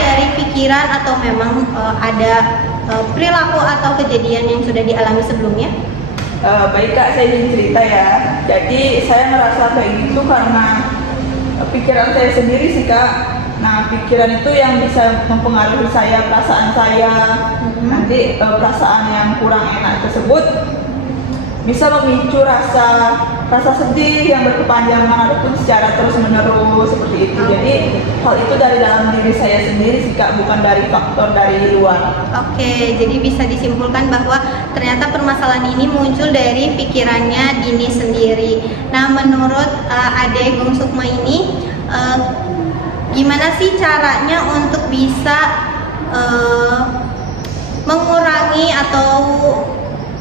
dari pikiran atau memang ada perilaku atau kejadian yang sudah dialami sebelumnya? Baik Kak, saya ingin cerita ya. Jadi saya merasa kayak gitu karena pikiran saya sendiri sih Kak. Nah, pikiran itu yang bisa mempengaruhi saya, perasaan saya. Nanti perasaan yang kurang enak tersebut bisa memicu rasa sedih yang berkepanjangan ataupun secara terus-menerus seperti itu. Jadi hal itu dari dalam diri saya sendiri sih Kak, bukan dari faktor dari luar. Oke, jadi bisa disimpulkan bahwa ternyata permasalahan ini muncul dari pikirannya Dini sendiri. Nah, menurut Ade Gung Sukma ini, gimana sih caranya untuk bisa mengurangi atau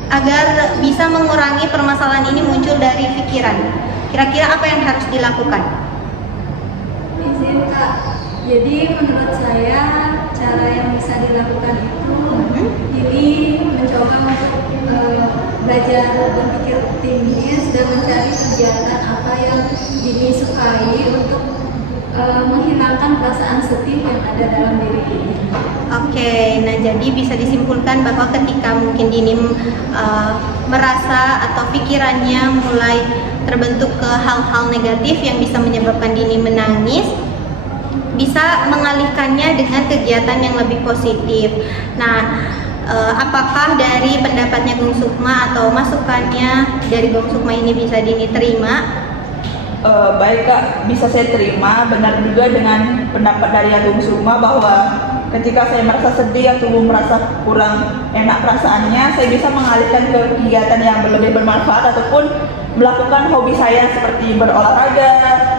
agar bisa mengurangi permasalahan ini muncul dari pikiran? Kira-kira apa yang harus dilakukan? Izin Kak, jadi menurut saya cara yang bisa dilakukan itu ini mencoba untuk belajar berpikir optimis dan mencari kegiatan apa yang Dini sukai untuk menghilangkan perasaan sedih yang ada dalam diri ini. Oke, nah jadi bisa disimpulkan bahwa ketika mungkin Dini merasa atau pikirannya mulai terbentuk ke hal-hal negatif yang bisa menyebabkan Dini menangis, bisa mengalihkannya dengan kegiatan yang lebih positif. Nah, apakah dari pendapatnya Gung Sukma atau masukannya dari Gung Sukma ini bisa Dini terima? Baik Kak, bisa saya terima. Benar juga dengan pendapat dari Agung Sukma bahwa ketika saya merasa sedih atau merasa kurang enak perasaannya, saya bisa mengalihkan ke kegiatan yang lebih bermanfaat ataupun melakukan hobi saya seperti berolahraga,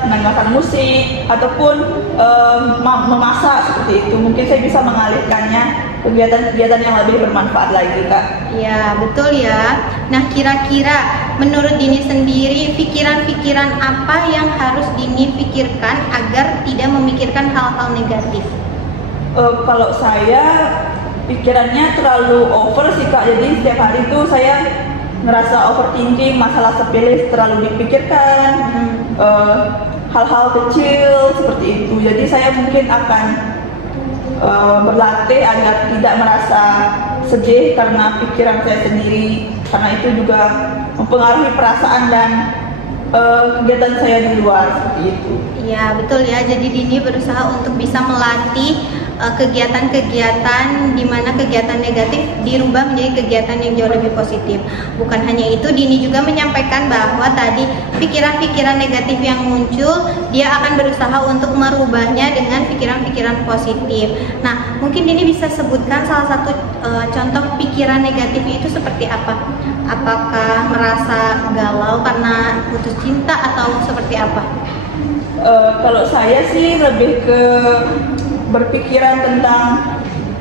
mendengarkan musik, ataupun memasak seperti itu. Mungkin saya bisa mengalihkannya kegiatan-kegiatan yang lebih bermanfaat lagi Kak. Ya, betul ya. Nah, kira-kira menurut Dini sendiri, pikiran-pikiran apa yang harus Dini pikirkan agar tidak memikirkan hal-hal negatif? Kalau saya pikirannya terlalu over sih Kak, jadi setiap hari itu saya ngerasa overthinking, masalah sepele terlalu dipikirkan, hal-hal kecil seperti itu. Jadi saya mungkin akan berlatih agar tidak merasa sedih karena pikiran saya sendiri, karena itu juga mempengaruhi perasaan dan kegiatan saya di luar seperti itu. Ya, betul ya. Jadi Dini berusaha untuk bisa melatih kegiatan-kegiatan di mana kegiatan negatif dirubah menjadi kegiatan yang jauh lebih positif. Bukan hanya itu, Dini juga menyampaikan bahwa tadi pikiran-pikiran negatif yang muncul, dia akan berusaha untuk merubahnya dengan pikiran-pikiran positif. Nah, mungkin Dini bisa sebutkan salah satu contoh pikiran negatif itu seperti apa? Apakah merasa galau karena putus cinta atau seperti apa? Kalau saya sih lebih ke berpikiran tentang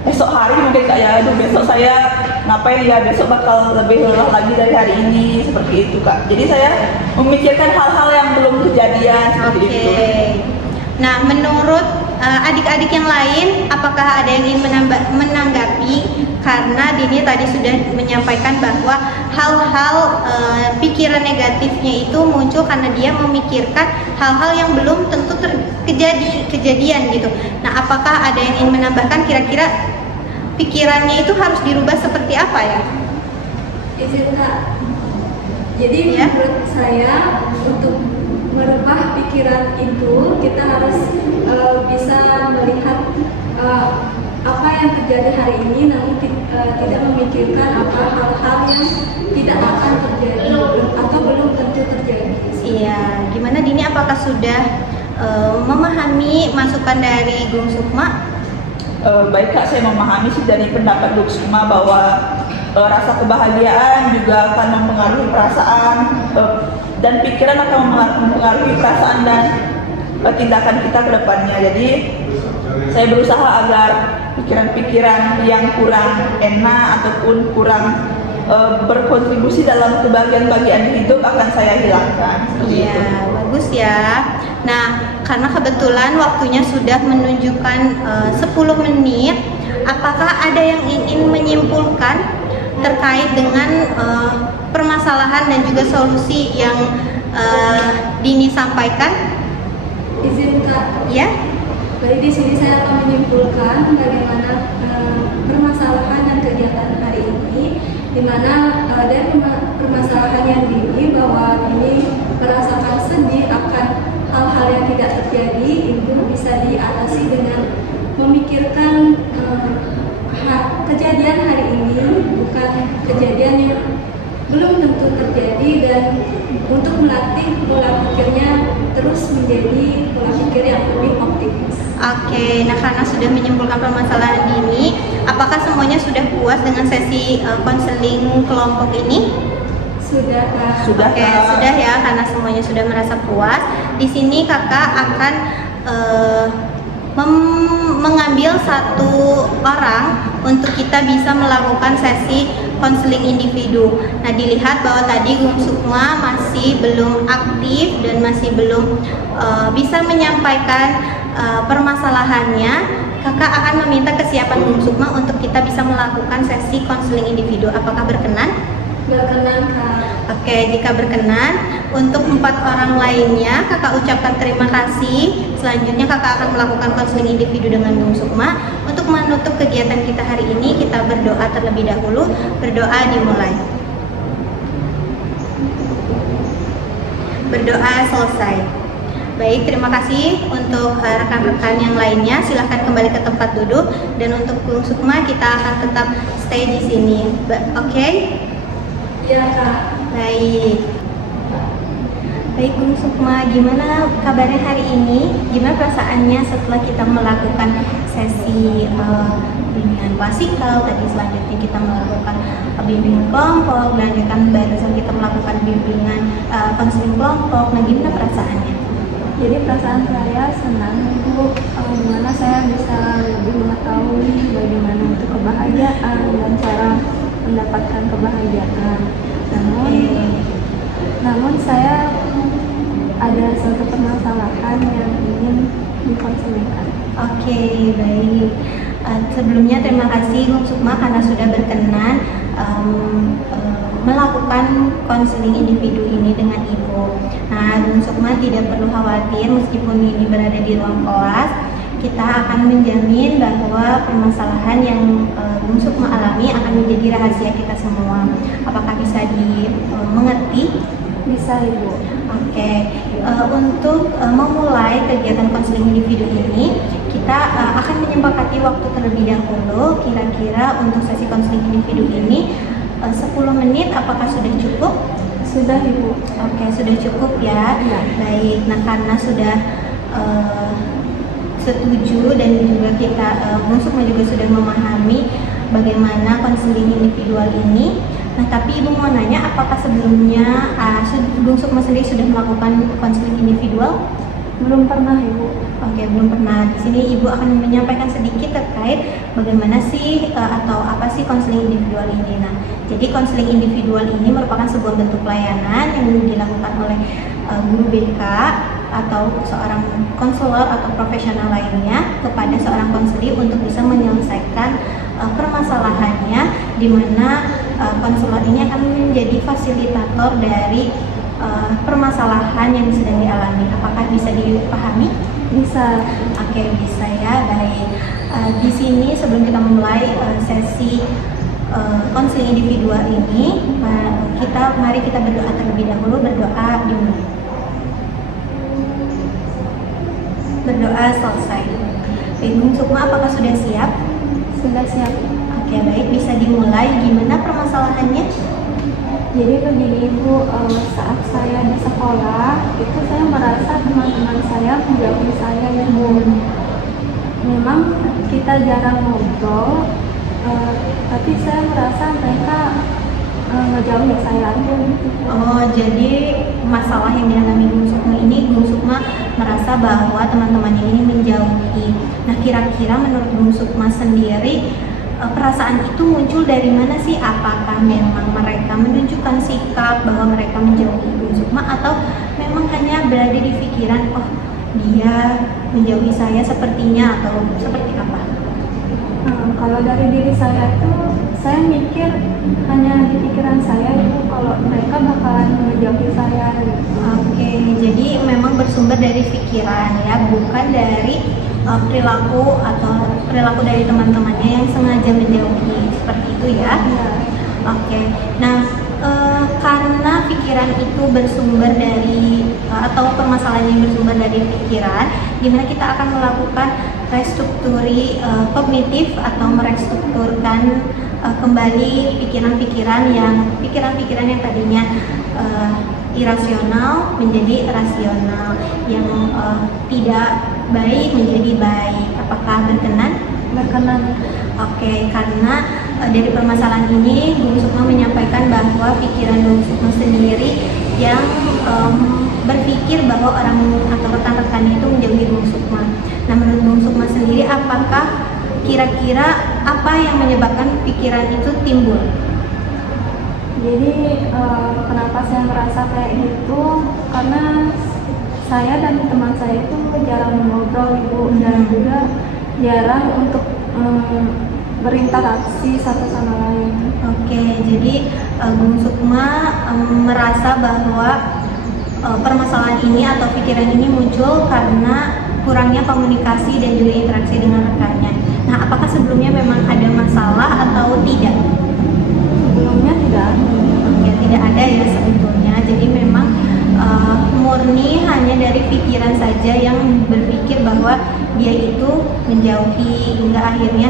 esok hari, mungkin kayak aduh besok saya ngapain ya, besok bakal lebih lelah lagi dari hari ini, seperti itu Kak. Jadi saya memikirkan hal-hal yang belum kejadian seperti itu. Nah, menurut adik-adik yang lain, apakah ada yang ingin menanggapi? Karena Dini tadi sudah menyampaikan bahwa hal-hal pikiran negatifnya itu muncul karena dia memikirkan hal-hal yang belum tentu kejadian gitu. Nah, apakah ada yang ingin menambahkan kira-kira pikirannya itu harus dirubah seperti apa ya? Izin Kak. Jadi Ya. menurut saya untuk merubah pikiran itu kita harus bisa melihat apa yang terjadi hari ini, namun tidak memikirkan apa hal-hal yang tidak akan terjadi atau belum tentu terjadi. Iya, gimana Dini, apakah sudah memahami masukan dari Gung Sukma? Baik Kak, saya memahami sih dari pendapat Gung Sukma bahwa rasa kebahagiaan juga akan mempengaruhi perasaan dan pikiran akan mempengaruhi perasaan dan tindakan kita ke depannya. Jadi saya berusaha agar pikiran-pikiran yang kurang enak ataupun kurang berkontribusi dalam kebahagiaan hidup akan saya hilangkan. Iya, bagus ya. Nah, karena kebetulan waktunya sudah menunjukkan 10 menit, apakah ada yang ingin menyimpulkan terkait dengan permasalahan dan juga solusi yang Dini sampaikan? Izin Kak. Ya? Jadi di sini saya akan menyimpulkan bagaimana permasalahan dan kegiatan hari ini, di mana dari permasalahan yang Dini bahwa Dini merasakan sedih akan hal-hal yang tidak terjadi, itu bisa diatasi dengan memikirkan kejadian hari ini bukan kejadian yang belum tentu terjadi, dan untuk melatih pola pikirnya terus menjadi pola pikir yang lebih optimis. Oke, nah karena sudah menyimpulkan permasalahan Dini, apakah semuanya sudah puas dengan sesi konseling kelompok ini? Sudah Kak. Sudah. Oke, sudah ya, karena semuanya sudah merasa puas. Di sini kakak akan mengambil satu orang untuk kita bisa melakukan sesi konseling individu. Nah, dilihat bahwa tadi Gung Sukma masih belum aktif dan masih belum bisa menyampaikan permasalahannya. Kakak akan meminta kesiapan Gung Sukma untuk kita bisa melakukan sesi konseling individu. Apakah berkenan? Berkenan Kak. Oke, jika berkenan, untuk 4 orang lainnya kakak ucapkan terima kasih. Selanjutnya kakak akan melakukan konseling individu dengan Gung Sukma. Untuk menutup kegiatan kita hari ini, kita berdoa terlebih dahulu. Berdoa dimulai. Berdoa selesai. Baik, terima kasih untuk rekan-rekan yang lainnya. Silahkan kembali ke tempat duduk. Dan untuk Gung Sukma, kita akan tetap stay di sini. Oke? Iya Kak. Baik. Baik Gung Sukma, gimana kabarnya hari ini? Gimana perasaannya setelah kita melakukan sesi bimbingan klasikal? Tadi selanjutnya kita melakukan bimbingan kelompok, melanjutkan barusan kita melakukan bimbingan konseling kelompok. Nah, gimana perasaannya? Jadi perasaan saya senang Bu, dimana saya bisa lebih mengetahui bagaimana itu kebahagiaan dan cara mendapatkan kebahagiaan. Namun saya ada suatu permasalahan yang ingin dikonselingkan. Oke, baik. Sebelumnya terima kasih Gung Sukma karena sudah berkenan melakukan konseling individu ini dengan Ibu. Nah, Gung Sukma tidak perlu khawatir meskipun ini berada di ruang kelas. Kita akan menjamin bahwa permasalahan yang Gung Sukma alami akan menjadi rahasia kita semua. Apakah bisa dimengerti? Bisa Ibu. Oke. Untuk memulai kegiatan konseling individu ini, kita kita akan menyepakati waktu terlebih dahulu. Kira-kira untuk sesi konseling individu ini 10 menit apakah sudah cukup? Sudah Ibu. Oke, sudah cukup ya. Ya. Baik, nah karena sudah setuju dan juga kita Bung Sukma juga sudah memahami bagaimana konseling individual ini. Nah, tapi Ibu mau nanya, apakah sebelumnya Bung Sukma sendiri sudah melakukan konseling individual? Belum pernah Ibu. Oke, belum pernah. Di sini Ibu akan menyampaikan sedikit terkait bagaimana sih atau apa sih konseling individual ini. Nah, jadi konseling individual ini merupakan sebuah bentuk pelayanan yang dilakukan oleh guru BK atau seorang konselor atau profesional lainnya kepada seorang konseli untuk bisa menyelesaikan permasalahannya, di mana konselor ini akan menjadi fasilitator dari permasalahan yang sedang dialami. Apakah bisa dipahami? Bisa. Oke, bisa ya. Baik. Di sini sebelum kita memulai sesi konseling individual ini, mari kita berdoa terlebih dahulu. Berdoa dimulai. Berdoa selesai. Baik, Bung Sukma, apakah sudah siap? Sudah siap. Oke, baik, bisa dimulai. Gimana permasalahannya? Jadi begini Ibu, saat saya di sekolah itu saya merasa teman-teman saya menjauhi saya Ibu. Memang kita jarang ngobrol, tapi saya merasa mereka ngejauhi saya aja gitu. Oh, jadi masalah yang dialami Bung Sukma ini, Bung Sukma merasa bahwa teman-teman ini menjauhi. Nah, kira-kira menurut Bung Sukma sendiri, perasaan itu muncul dari mana sih? Apakah memang mereka menunjukkan sikap bahwa mereka menjauhi Bung Sukma, atau memang hanya berada di pikiran, oh dia menjauhi saya sepertinya, atau seperti apa? Kalau dari diri saya itu, saya mikir hanya di pikiran saya itu kalau mereka bakalan menjauhi saya gitu. Oke, jadi memang bersumber dari pikiran ya, bukan dari perilaku atau perilaku dari teman-temannya yang sengaja menjauhi, seperti itu ya. Ya. Oke, nah karena pikiran itu bersumber dari atau permasalahan yang bersumber dari pikiran, dimana kita akan melakukan restrukturi kognitif atau merestrukturkan kembali pikiran-pikiran yang tadinya irasional menjadi rasional, yang tidak baik menjadi baik. Apakah berkenan? Berkenan. Oke, karena dari permasalahan ini Bung Sukma menyampaikan bahwa pikiran Bung Sukma sendiri yang berpikir bahwa orang atau rekan-rekannya itu menjauhi Bung Sukma. Nah, menurut Bung Sukma sendiri, apakah kira-kira apa yang menyebabkan pikiran itu timbul? Jadi kenapa saya merasa kayak gitu? Karena saya dan teman saya itu jarang ngobrol Ibu, dan juga jarang untuk berinteraksi satu sama lain. Oke, jadi Bung Sukma merasa bahwa permasalahan ini atau pikiran ini muncul karena kurangnya komunikasi dan juga interaksi dengan rekannya. Nah, apakah sebelumnya memang ada masalah atau tidak? Sebelumnya tidak. Ya, tidak ada ya sebetulnya. Jadi memang murni hanya dari pikiran saja yang berpikir bahwa dia itu menjauhi, hingga akhirnya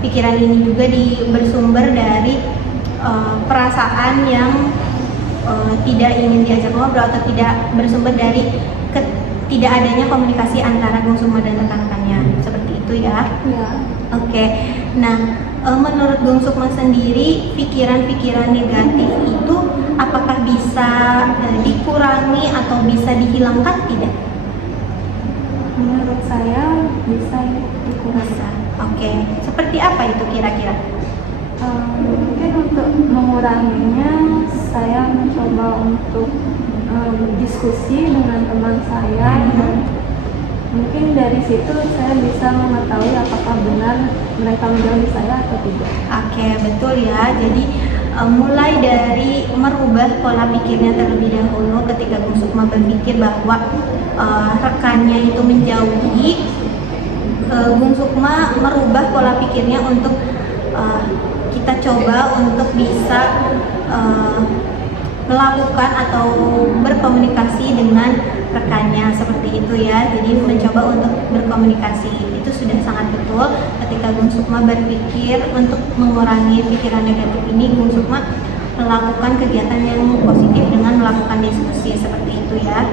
pikiran ini juga bersumber dari perasaan yang tidak ingin diajak ngobrol, atau tidak bersumber dari tidak adanya komunikasi antara Bung Sukma dan rekan-rekannya, seperti itu ya. Ya. Oke, nah menurut Bung Sukma sendiri, pikiran-pikiran negatif itu apakah bisa dikurangi atau bisa dihilangkan tidak? Menurut saya bisa dikurangi. Bisa. Oke, seperti apa itu kira-kira? Mungkin untuk menguranginya, saya mencoba untuk diskusi dengan teman saya, dan mungkin dari situ saya bisa mengetahui apakah benar mereka menjauhi saya atau tidak. Oke, betul ya. Jadi mulai dari merubah pola pikirnya terlebih dahulu. Ketika Bung Sukma berpikir bahwa rekannya itu menjauhi, Bung Sukma merubah pola pikirnya untuk kita coba untuk bisa melakukan atau berkomunikasi dengan rekannya seperti itu ya. Jadi mencoba untuk berkomunikasi itu sudah sangat betul. Ketika Gung Sukma berpikir untuk mengurangi pikiran negatif ini, Gung Sukma melakukan kegiatan yang positif dengan melakukan diskusi seperti itu ya.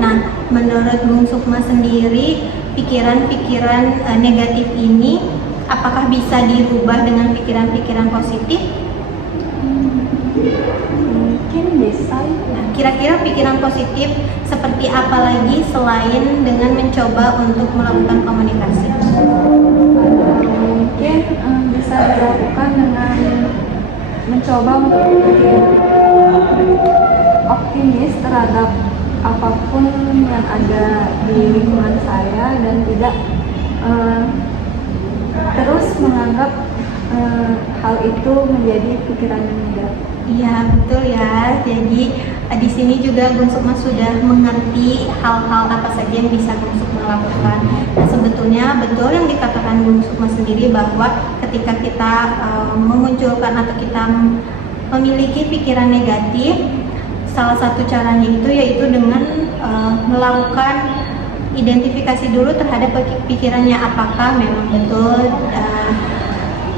Nah, menurut Gung Sukma sendiri, pikiran-pikiran negatif ini apakah bisa dirubah dengan pikiran-pikiran positif? Mungkin bisa. Nah, kira-kira pikiran positif seperti apa lagi selain dengan mencoba untuk melakukan komunikasi? Mungkin bisa dilakukan dengan mencoba untuk berpikir optimis terhadap apapun yang ada di lingkungan saya dan tidak terus menganggap hal itu menjadi pikiran yang negatif. Iya, betul ya. Jadi di sini juga Gung Sukma sudah mengerti hal-hal apa saja yang bisa Gung Sukma lakukan. Nah, sebetulnya betul yang dikatakan Gung Sukma sendiri bahwa ketika kita memunculkan atau kita memiliki pikiran negatif, salah satu caranya itu yaitu dengan melakukan identifikasi dulu terhadap pikirannya, apakah memang betul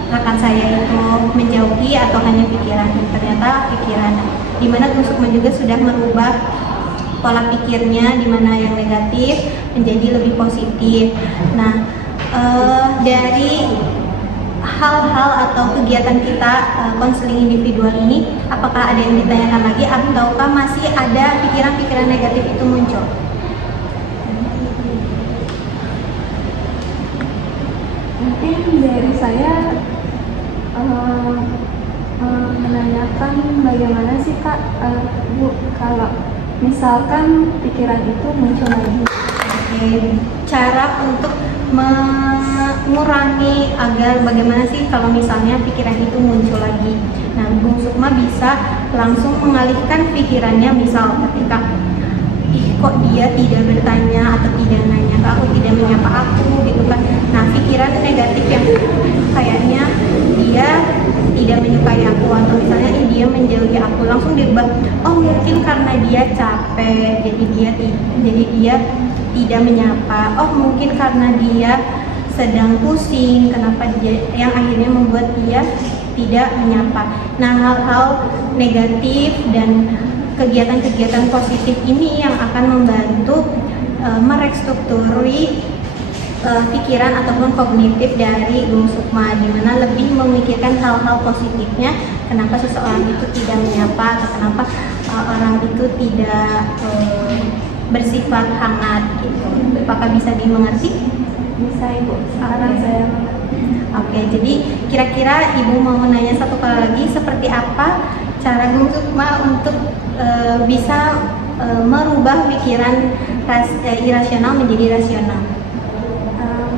rekan saya itu menjauhi atau hanya pikiran. Ternyata pikiran, dimana Gung Sukma juga sudah merubah pola pikirnya, dimana yang negatif menjadi lebih positif. Nah, dari hal-hal atau kegiatan kita konseling individual ini, apakah ada yang ditanyakan lagi ataukah masih ada pikiran-pikiran negatif itu muncul? Mungkin dari saya menanyakan bagaimana sih Kak, Bu, kalau misalkan pikiran itu muncul lagi. Oke, cara untuk mengurangi agar bagaimana sih kalau misalnya pikiran itu muncul lagi. Nah, Gung Sukma bisa langsung mengalihkan pikirannya, misal ketika kok dia tidak bertanya atau tidak nanya ke aku, tidak menyapa aku gitu kan. Nah, pikiran negatif yang kayaknya dia tidak menyukai aku atau misalnya dia menjauhi aku, langsung dirubah, oh mungkin karena dia capek jadi dia tidak menyapa, oh mungkin karena dia sedang pusing, kenapa dia yang akhirnya membuat dia tidak menyapa. Nah, hal-hal negatif dan kegiatan-kegiatan positif ini yang akan membantu merestrukturi pikiran ataupun kognitif dari Gung Sukma, di mana lebih memikirkan hal-hal positifnya, kenapa seseorang itu tidak menyapa atau kenapa orang itu tidak bersifat hangat gitu. Apakah bisa dimengerti? Bisa Ibu, sekarang saya mengerti. Oke, jadi kira-kira Ibu mau menanya satu kali lagi, seperti apa cara Gung Sukma untuk bisa merubah pikiran irasional menjadi rasional?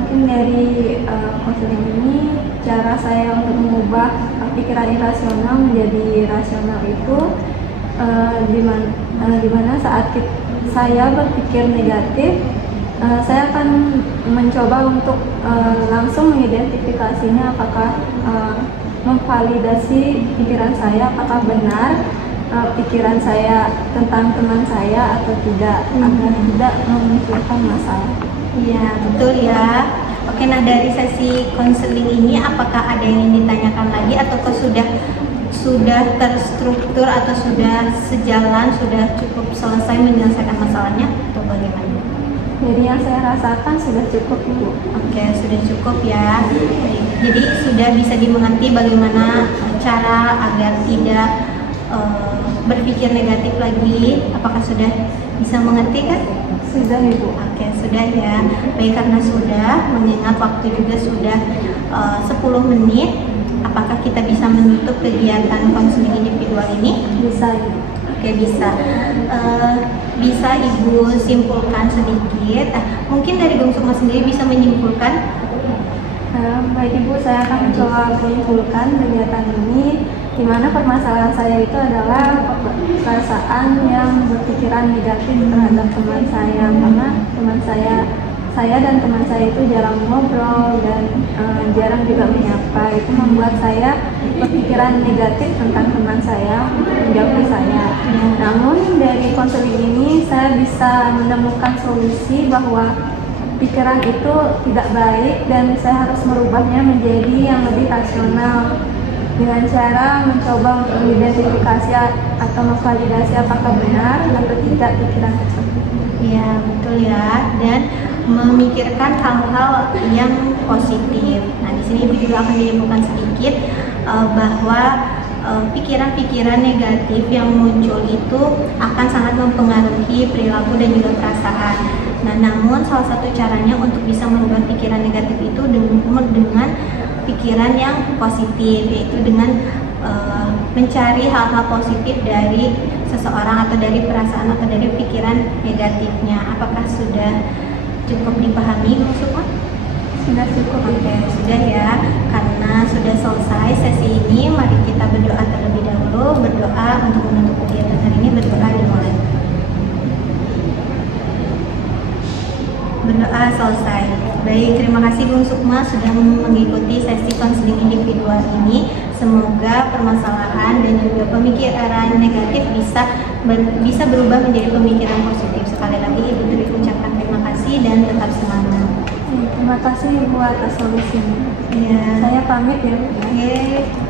Mungkin dari konseling ini, cara saya untuk mengubah pikiran irasional menjadi rasional itu dimana saat saya berpikir negatif, saya akan mencoba untuk langsung mengidentifikasinya, apakah memvalidasi pikiran saya, apakah benar pikiran saya tentang teman saya atau tidak, agar tidak memunculkan masalah. Iya, betul ya. Oke, nah dari sesi konseling ini apakah ada yang ingin ditanyakan lagi ataukah sudah terstruktur atau sudah sejalan, sudah cukup selesai menyelesaikan masalahnya atau bagaimana? Jadi yang saya rasakan sudah cukup Ibu. Oke, sudah cukup ya. Jadi sudah bisa dimengerti bagaimana cara agar tidak berpikir negatif lagi. Apakah sudah bisa mengerti kan? Sudah Ibu. Oke, sudah ya. Baik, karena sudah, mengingat waktu juga sudah 10 menit, apakah kita bisa menutup kegiatan konseling individual ini? Bisa Ibu. Oke, bisa. Bisa Ibu simpulkan sedikit. Mungkin dari Gung Sukma sendiri bisa menyimpulkan. Baik Ibu, saya akan mencoba menyimpulkan kegiatan ini, di mana permasalahan saya itu adalah perasaan yang berpikiran negatif terhadap teman saya, karena teman saya saya dan teman saya itu jarang ngobrol dan jarang juga menyapa. Itu membuat saya berpikiran negatif tentang teman saya untuk menjauhi saya. Namun dari konseling ini saya bisa menemukan solusi bahwa pikiran itu tidak baik dan saya harus merubahnya menjadi yang lebih rasional dengan cara mencoba untuk mengidentifikasi atau memvalidasi apakah benar atau tidak pikiran tersebut. Ya, betul ya. Dan memikirkan hal-hal yang positif. Nah, di sini Ibu juga akan menyebutkan sedikit bahwa pikiran-pikiran negatif yang muncul itu akan sangat mempengaruhi perilaku dan juga perasaan. Nah, namun salah satu caranya untuk bisa merubah pikiran negatif itu dengan pikiran yang positif, yaitu dengan mencari hal-hal positif dari seseorang atau dari perasaan atau dari pikiran negatifnya. Apakah sudah cukup dipahami, Bu Sukma? Sudah cukup. Oke, sudah ya. Karena sudah selesai sesi ini, mari kita berdoa terlebih dahulu. Berdoa untuk menutup kegiatan hari ini. Berdoa dimulai. Berdoa selesai. Baik, terima kasih Bung Sukma sudah mengikuti sesi konseling individual ini. Semoga permasalahan dan juga pemikiran negatif bisa berubah menjadi pemikiran positif. Sekali lagi Ibu Tri ucapkan terima kasih dan tetap semangat. Terima kasih Ibu atas solusinya. Ya. Saya pamit ya. Oke.